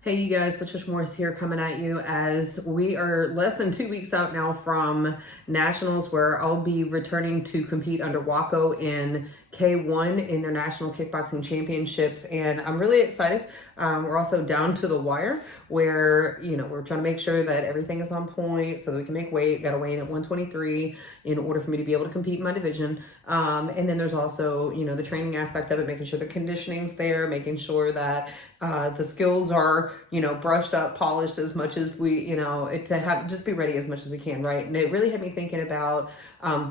Hey you guys, Trish Morris here coming at you as we are less than 2 weeks out now from Nationals, where I'll be returning to compete under Waco in K1 in their National Kickboxing Championships, and I'm really excited. We're also down to the wire where, we're trying to make sure that everything is on point so that we can make weight. Got to weigh in at 123 in order for me to be able to compete in my division. And then there's also, the training aspect of it, making sure the conditioning's there, making sure that the skills are, brushed up, polished as much as we, to have, just be ready as much as we can, right? And it really had me thinking about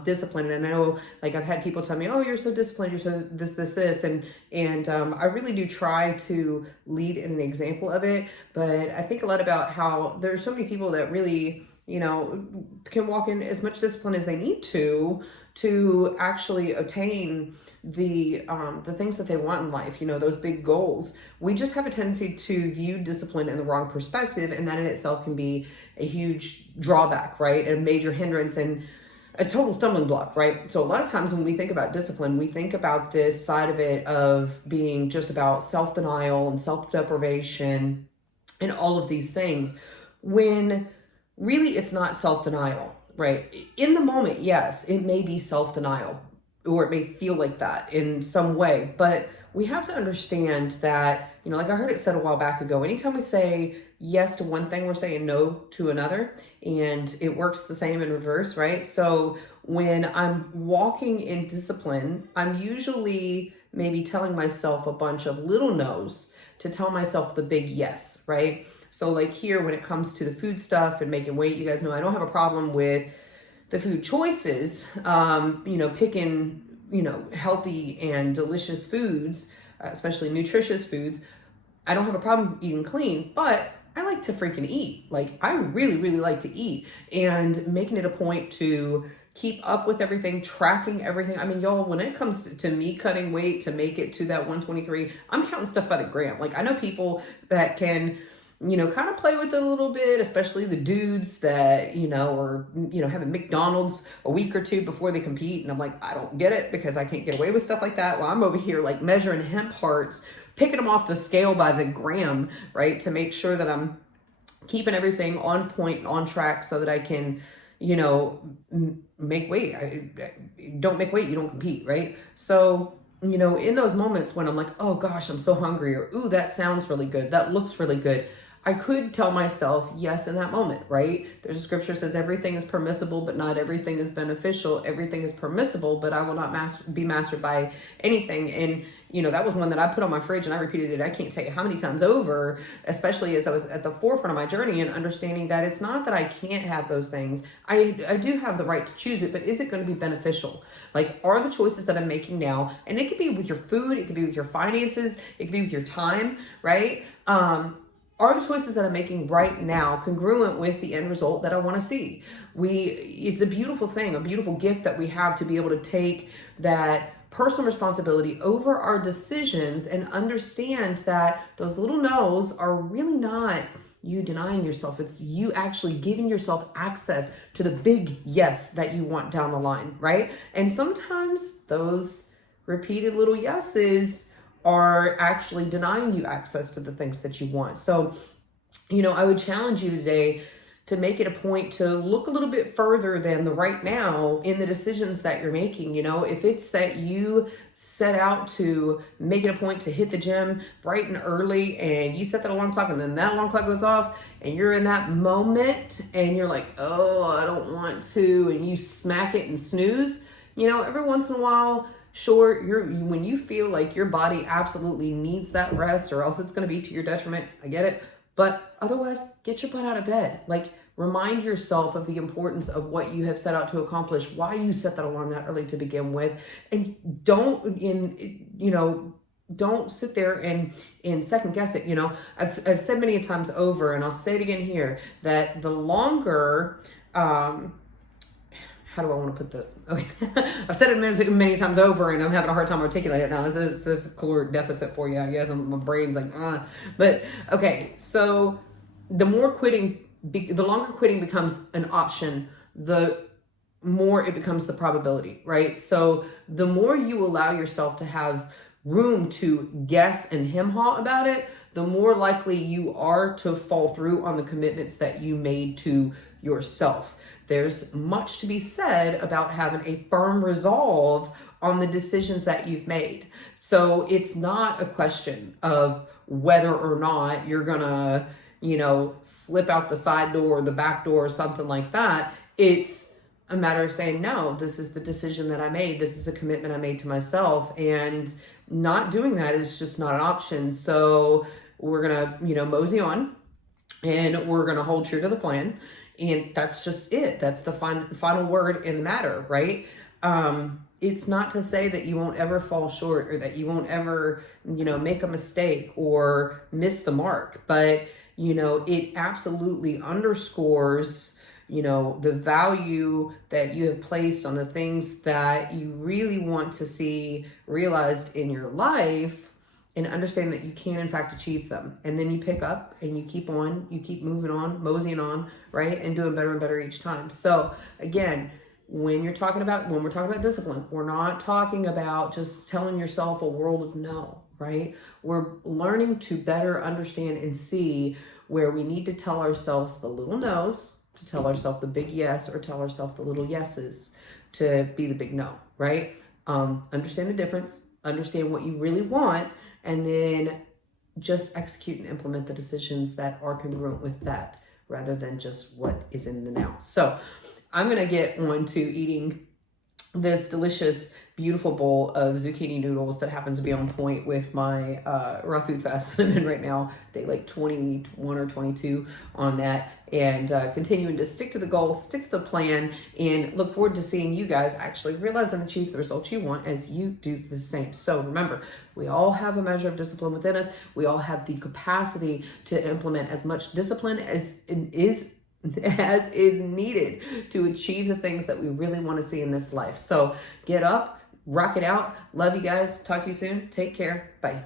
discipline. And I know, like, I've had people tell me, oh, you're so disciplined, you're so this. And I really do try to lead in an example of it. But I think a lot about how there's so many people that really, can walk in as much discipline as they need to actually attain the things that they want in life, those big goals. We just have a tendency to view discipline in the wrong perspective, and that in itself can be a huge drawback, right? A major hindrance and a total stumbling block, right? So a lot of times when we think about discipline, we think about this side of it of being just about self-denial and self-deprivation and all of these things, when really it's not self-denial, right? In the moment, yes, it may be self-denial, or it may feel like that in some way, but we have to understand that, like I heard it said a while back ago, anytime we say yes to one thing, we're saying no to another, and it works the same in reverse, right? So when I'm walking in discipline, I'm usually maybe telling myself a bunch of little no's to tell myself the big yes, right? So like here, when it comes to the food stuff and making weight, you guys know I don't have a problem with the food choices, picking, healthy and delicious foods, especially nutritious foods. I don't have a problem eating clean, but I like to freaking eat. Like, I really, really like to eat, and making it a point to keep up with everything, tracking everything. I mean, y'all, when it comes to me cutting weight to make it to that 123, I'm counting stuff by the gram. Like, I know people that can, kind of play with it a little bit, especially the dudes that, are, having McDonald's a week or two before they compete. And I'm like, I don't get it, because I can't get away with stuff like that. Well, I'm over here like measuring hemp hearts, picking them off the scale by the gram, right? To make sure that I'm keeping everything on point, on track, so that I can, make weight. Don't make weight, you don't compete, right? So, in those moments when I'm like, oh gosh, I'm so hungry, or, ooh, that sounds really good, that looks really good, I could tell myself yes in that moment, right? There's a scripture that says everything is permissible, but not everything is beneficial. Everything is permissible, but I will not be mastered by anything. And, that was one that I put on my fridge, and I repeated it, I can't tell you how many times over, especially as I was at the forefront of my journey and understanding that it's not that I can't have those things. I do have the right to choose it, but is it going to be beneficial? Like, are the choices that I'm making now, and it could be with your food, it could be with your finances, it could be with your time, right? Are the choices that I'm making right now congruent with the end result that I want to see? It's a beautiful thing, a beautiful gift that we have to be able to take that personal responsibility over our decisions and understand that those little no's are really not you denying yourself. It's you actually giving yourself access to the big yes that you want down the line, right? And sometimes those repeated little yeses are actually denying you access to the things that you want. So, I would challenge you today to make it a point to look a little bit further than the right now in the decisions that you're making. If it's that you set out to make it a point to hit the gym bright and early, and you set that alarm clock, and then that alarm clock goes off, and you're in that moment and you're like, oh, I don't want to, and you smack it and snooze, every once in a while, sure, when you feel like your body absolutely needs that rest, or else it's going to be to your detriment, I get it. But otherwise, get your butt out of bed. Like, remind yourself of the importance of what you have set out to accomplish, why you set that alarm that early to begin with. And don't sit there and second guess it. I've said many times over, and I'll say it again here, that the longer, how do I want to put this? Okay. I've said it many times over, and I'm having a hard time articulating it now. This is a caloric deficit for you, I guess. My brain's like, But, okay, so the longer quitting becomes an option, the more it becomes the probability, right? So the more you allow yourself to have room to guess and hem-haw about it, the more likely you are to fall through on the commitments that you made to yourself. There's much to be said about having a firm resolve on the decisions that you've made. So it's not a question of whether or not you're gonna, slip out the side door or the back door or something like that. It's a matter of saying, no, this is the decision that I made. This is a commitment I made to myself, and not doing that is just not an option. So we're gonna, mosey on, and we're gonna hold true to the plan. And that's just it. That's the final word in the matter, right? It's not to say that you won't ever fall short, or that you won't ever, make a mistake or miss the mark. But, it absolutely underscores, the value that you have placed on the things that you really want to see realized in your life, and understand that you can in fact achieve them. And then you pick up and you keep on, you keep moving on, moseying on, right? And doing better and better each time. So again, when we're talking about discipline, we're not talking about just telling yourself a world of no, right? We're learning to better understand and see where we need to tell ourselves the little no's, to tell ourselves the big yes, or tell ourselves the little yeses to be the big no, right? Understand the difference, understand what you really want, and then just execute and implement the decisions that are congruent with that, rather than just what is in the now. So I'm going to get on to eating this delicious, beautiful bowl of zucchini noodles that happens to be on point with my raw food fast that I'm in right now. Day like 21 or 22 on that, and continuing to stick to the goal, stick to the plan, and look forward to seeing you guys actually realize and achieve the results you want as you do the same. So remember, we all have a measure of discipline within us. We all have the capacity to implement as much discipline as is needed to achieve the things that we really want to see in this life. So get up, rock it out. Love you guys. Talk to you soon. Take care. Bye.